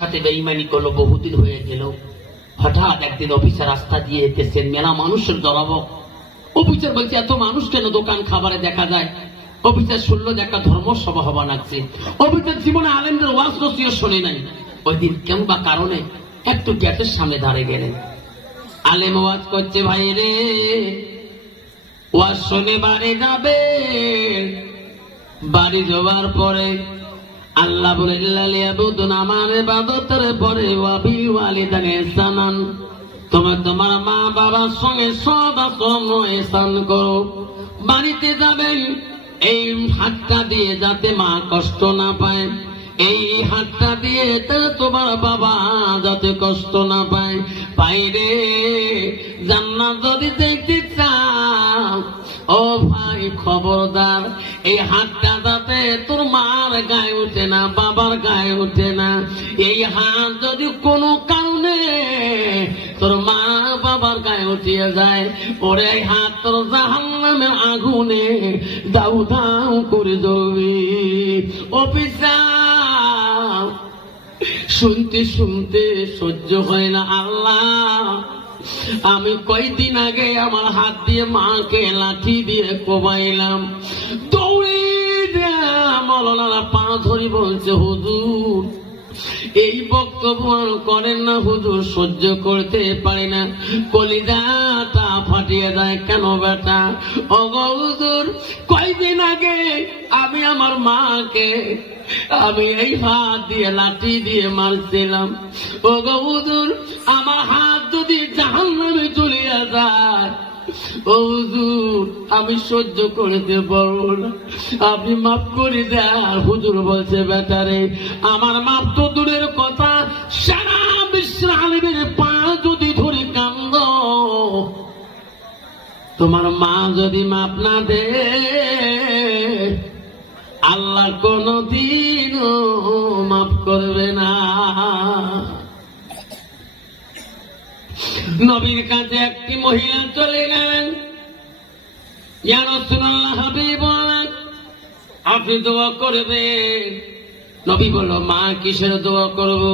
সাথে বেঈমানি করলো, বহুদিন হয়ে গেল। হঠাৎ একদিন অফিসার রাস্তা দিয়ে যেতেছেন, মেলা মানুষের জড়াবো। অফিসার বলছে, এত মানুষ কেন দোকান খাবারে দেখা যায়? অফিসার শুনলো যে একটা ধর্ম সভা হওয়া লাগছে। অফিসার জীবনে আলেমদের ওয়াজ নসিহত শুনে নাই। ওই দিন কেন বা কারণে একটু গেটের সামনে দাঁড়িয়ে গেলেন। আলেম ওয়াজ করছে, ভাই রে ওয়াজ শুনে বাড়ি যাবে। বাড়ি যাওয়ার পরে আল্লাহ বলে, আমার ইবাদতের পরে ওয়াবিল ওয়ালিদাইনি ইহসানান, তোমার তোমার মা বাবার সঙ্গে সদ আচরণ ইহসান করো। বাড়িতে যাবেন, এই হাতটা দিয়ে যাতে মা কষ্ট না পায়, এই হাতটা দিয়ে তোমার বাবা যাতে কষ্ট না পায়। বাইরে জান্নাত যদি দেখতে চাও, ও ভাই খবরদার, এই হাতটা যাতে তোর মার গায়ে উঠে না, বাবার গায়ে উঠে না। এই হাত যদি কোনো কারণে তোর মা বাবার গায়ে উঠিয়ে যায়, ওরে এই হাত তোর জাহান্নামের আগুনে দাউ দাউ করে জ্বলবে। অফিসার শুনতে শুনতে সহ্য হয় না। আল্লাহ, আমি কয়দিন আগে আমার হাত দিয়ে মাকে লাঠি দিয়ে কোবাইলাম। দৌড়ে মৌলানা পা ধরি বলছে, হুজুর এই বক্তব্য করেন না হুজুর, সহ্য করতে পারি না, কলিজাটা ফাটিয়ে যায়। কেন বেটা? ওগো হুজুর, কয়দিন আগে আমি আমার মাকে আমি এই হাত দিয়ে লাঠি দিয়ে মারছিলাম। ওগো হুজুর, আমার হাত যদি জাহান্নামে চলিয়া যায়, ও হুজুর আমি সহ্য করতে পারবো না, আপনি মাফ করে দেন। হুজুর বলছে, বেটারে আমার মাপ তো দূরের কথা, সারা বিশ্বের আলেমের পা যদি ধরে কান্দ, তোমার মা যদি মাপ না দে, আল্লাহ কোনদিনও মাফ করবে না। নবীর কাছে একটি মহিলা চলে গেলেন, ইয়া রাসূলুল্লাহ, হাবিব বলেন আপনি দোয়া করবেন। নবী বলল, মা কিসের দোয়া করব?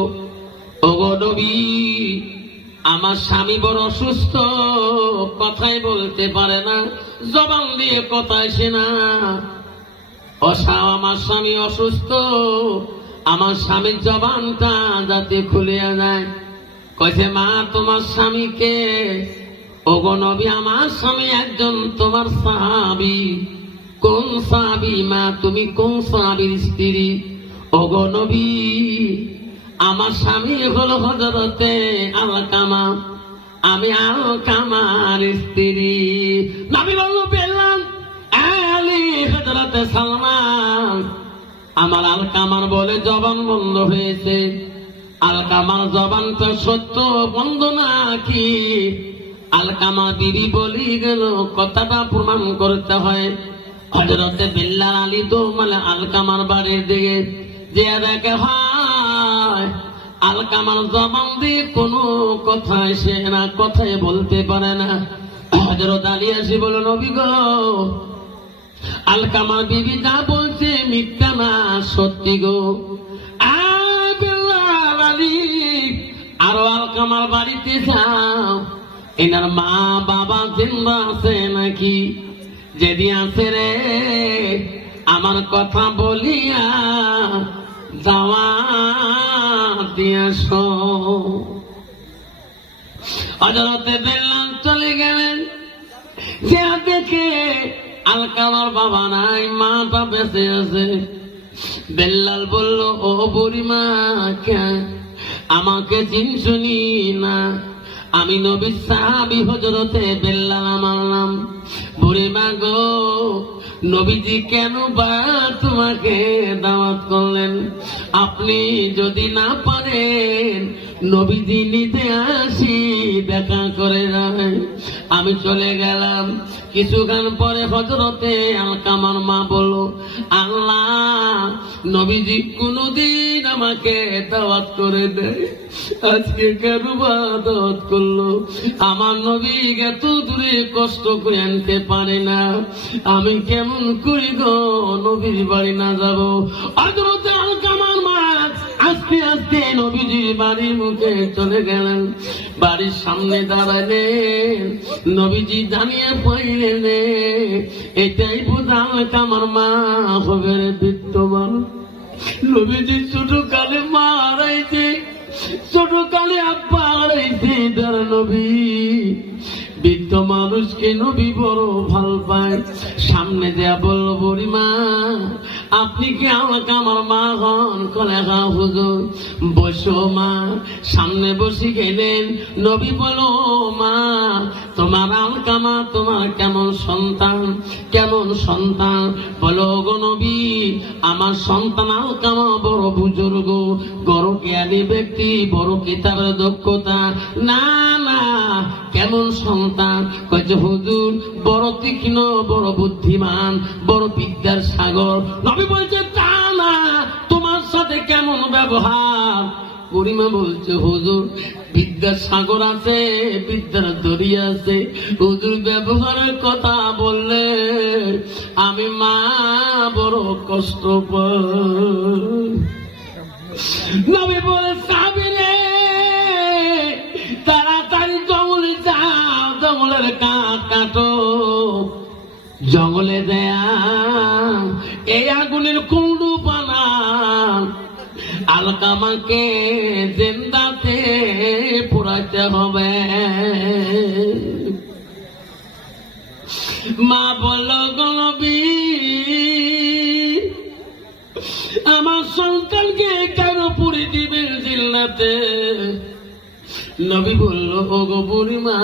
ওগো নবী, আমার স্বামী বড় অসুস্থ, কথাই বলতে পারে না, জবান দিয়ে কথা আসে না। আমার স্বামী অসুস্থ, আমার স্বামীর জবানটা যাতে খুলে যায়। কইছে, মা তোমার স্বামীকে? ওগো নবী, আমার স্বামী একজন তোমার সাহাবী। কোন সাহাবী মা? তুমি কোন সাহাবীর স্ত্রী? ওগো নবী, আমার স্বামী হলো হযরতে আলকামা, আমি আলকামার স্ত্রী। নবী বলল, বেলাল, আলী, হযরতে সালমান, আমার আলকামার বলে জবান বন্ধ হয়েছে। আলকামার জবানটা সত্য বন্ধ নাকি? আলকামা বিবি বলি গেল, কথাটা প্রমাণ করতে হয়। হযরতে বিল্লাল আলী দৌড়ালে আলকামার বাড়ির দিকে, যে দেখে হয় আলকামার জবান দিয়ে কোনো কথা আসে না, কথাই বলতে পারে না। হযরত আলী এসে বলল, নবী গো, আলকামার বিবি যা বলছে মিথ্যা না, সত্যি গো। আরো আলকামার বাড়িতে যাও, এনার মা বাবা জিন্দা আছে নাকি? যদি আছে রে, আমার কথা বলিয়া যাওয়া দিয়াস। হযরতে বেলাল চলে গেলেন, যে দেখে আলকামার বাবা নাই, মাটা বেঁচে আছে। বেলাল বলল, ও বুড়িমা, আমাকে চিনছুনি না? আমি নবীর সাহাবী হযরতে বেলাল আমার নাম। বুড়িমা গো, নবীজি কেন বা তোমাকে দাওয়াত করলেন? আপনি যদি না পারেন, নবীজি নিজে আসি দেখা করে যাবেন। আমি চলে গেলাম। কিছুক্ষণ পরে হযরতে আলকামার মা বলল, আল্লাহ, নবীজি কোনদিন আমাকে দাওয়াত করে দেয়, আজকে কেন বা দাওয়াত করলো? আমার নবী এত দূরে কষ্ট করে আনতে পারে না, আমি কেমন করি গো নবীর বাড়ি না যাব? হযরতে আলকামার মা আস্তে আস্তে নবীজির বাড়ির মুখে চলে গেলেন। বাড়ির সামনে দাঁড়ালেন, নবীজি দাঁড়িয়ে পড়লেন, এটাই বোঝাল আমার মা হবে বিত্তবান। নবীজি ছোট কালে মা হারাইছে, ছোট কালে আব্বা হারাইছে, তার নবী বৃদ্ধ মানুষকে নবী বড় ভাল পায়। সামনে দেয়া বলল, বুড়িমা আপনি কি আমাকে আমার মা হন? কলে হা হুজুর। বসো মা। সামনে বসে গেলেন। নবী বলো, মা তোমার আলকামা তোমার কেমন সন্তান? কেমন সন্তান? বলো গো নবী, আমার সন্তান আলকামা বড় বুজুর্গ, বড় জ্ঞানী ব্যক্তি, বড় কিতাবের দক্ষতা। না না, কেমন সন্তান? কয়েছে হুজুর বড় তীক্ষ্ণ, বড় বুদ্ধিমান, বড় বিদ্যার সাগর। নবী বলছে তা না, তোমার সাথে কেমন ব্যবহার? বুড়িমা বলছে, হুজুর বিদ্যার সাগর আছে, বিদ্যার দরিয়া আছে, হুজুর ব্যবহারের কথা বললে আমি মা বড় কষ্ট পাই। নবী বলে, সাবিরে তাড়াতাড়ি জঙ্গলে যাও, জঙ্গলের কাঠ কাটো, জঙ্গলে দেয়া এই আগুনের কুণ্ডু বানান, আলকামাকে জিন্দাতে পোড়াতে হবে। মা বলল, গো নবী আমার সন্তানকে কেন পুড়ে দিবেন জিল্লাতে? নবী বলল, ও গো বুড়িমা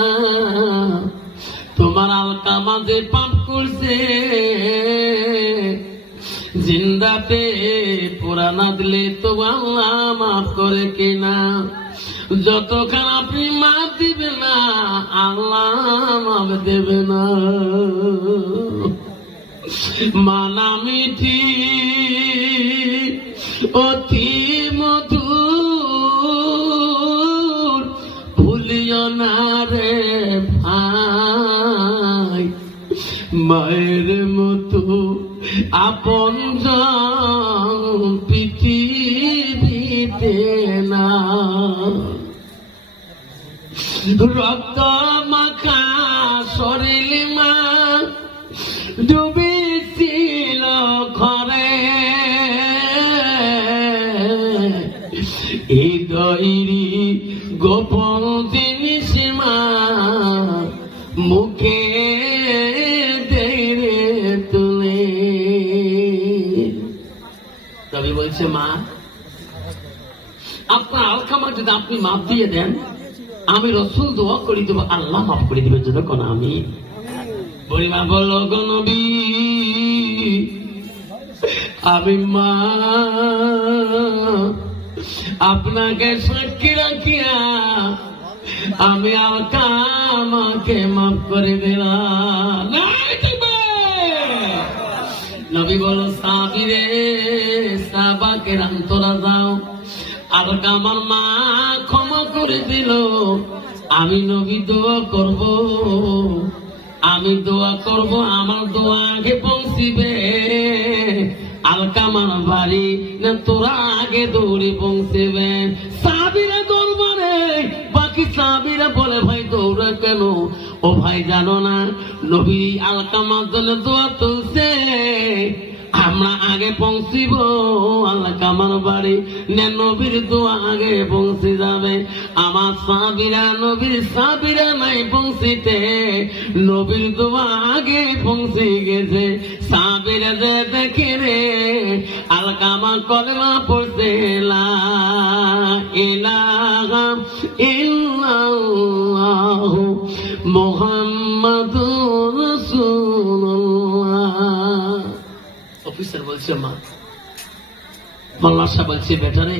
তোমার আলকামা যে পাপ করছে, জিন্দাতে পোড়া না দিলে তো আল্লাহ মাফ করে কিনা? যতক্ষণ আপনি মাফ দিবে না আল্লাহ মাফ দেবে না। মানা মিঠি অতি মধুর, ভুলিও না রে ভাই, মায়ের মতো আপন পৃথিবীতে না। রক্ত মাখা শরীর মা ডুবেছিল ঘরে, হৃদয়েরই গোপন জিনিস মা মুখে দেরে তুলে। তবে বলছে, মা আপনার আলকামা যদি আপনি মাপ দিয়ে দেন, আমি রসুল দোয়া করে দেবো, আল্লাহ মাফ করে দিবে যতক্ষণ আমি। বুড়িমা বলল, গো নবী আমি মা আপনাকে সাক্ষী রাখিয়া আমি আলকামাকে মাফ করে দিলাম। নবী বলো, সাবিরে সাবাকে রান্তরা যাও, আলকামার মা ক্ষমা করে দিল। আমি নবী দোয়া করব, আমি দোয়া করব, আমার দোয়া আগে পৌঁছিবে আলকামার বাড়ি, না তোরা আগে দৌড়ে পৌঁছেবে? সাবিরা দরবারে বাকি সাবিরা বলে, ভাই দৌড়া কেন? ও ভাই জানো না নবী আলকামার জন্য দোয়া তুলছে, আমরা আগে পৌঁছিব আলকামার বাড়ি, না নবীর দোয়া আগে পৌঁছে যাবে? আমার সাবিরা নবীর সাবিরা নাই পৌঁছিতে, নবীর দোয়া আগে পৌঁছে গেছে। সাবিরা যে দেখে রে আলকামা কলেমা পড়ছে, লা ইলাহা ইল্লাল্লাহু মুহাম্মাদুর রাসূলুল্লাহ। অফিসার বলছে, মা মোল্লা সাহেব বলছে, বেটারে